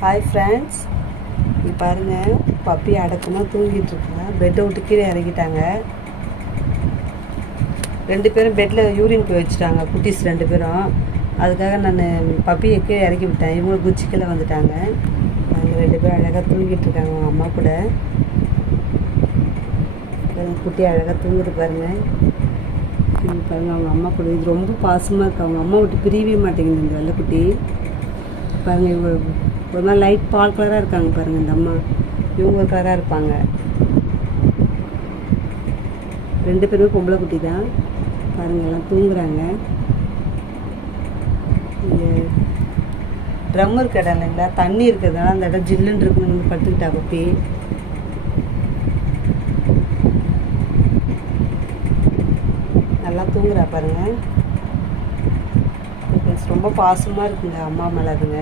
Hi friends, இப்போ பாருங்கள், puppy அடக்கமாக தூங்கிட்டுருக்கேன். பெட்டை விட்டு கீழே இறங்கிட்டாங்க. 2 பேரும் பெட்டில் யூரின் போய் வச்சுட்டாங்க, குட்டீஸ் 2 பேரும். அதுக்காக நான் பப்பியை கீழே இறக்கி விட்டேன். இவங்க குச்சி கீழே வந்துட்டாங்க. அவங்க 2 பேரும் அழகாக தூங்கிட்டுருக்காங்க அவங்க அம்மா கூட. குட்டி அழகாக தூங்குது பாருங்கள். பாருங்கள் அவங்க அம்மா கூட. இது ரொம்ப பாசமாக இருக்குது. அவங்க அம்மா விட்டு பிரியவே மாட்டேங்குது இந்த வெள்ளைக்குட்டி. பாருங்கள், இவங்க ஒரு மாதிரி லைட் பால் கலராக இருக்காங்க பாருங்கள் இந்த அம்மா. இவங்க ஒரு கலராக இருப்பாங்க. 2 பேருமே பொம்பளை குட்டி தான். பாருங்கள், எல்லாம் தூங்குறாங்க. இங்கே ட்ரம் இருக்க இடம் இல்லைங்களா, தண்ணி இருக்கிறதுனால அந்த இடம் ஜில்லுன்னு இருக்குன்னு வந்து படுத்துக்கிட்டா பப்பி. நல்லா தூங்குறா பாருங்கள். ரொம்ப பாசமாக இருக்குங்க அம்மா மேலே அதுங்க.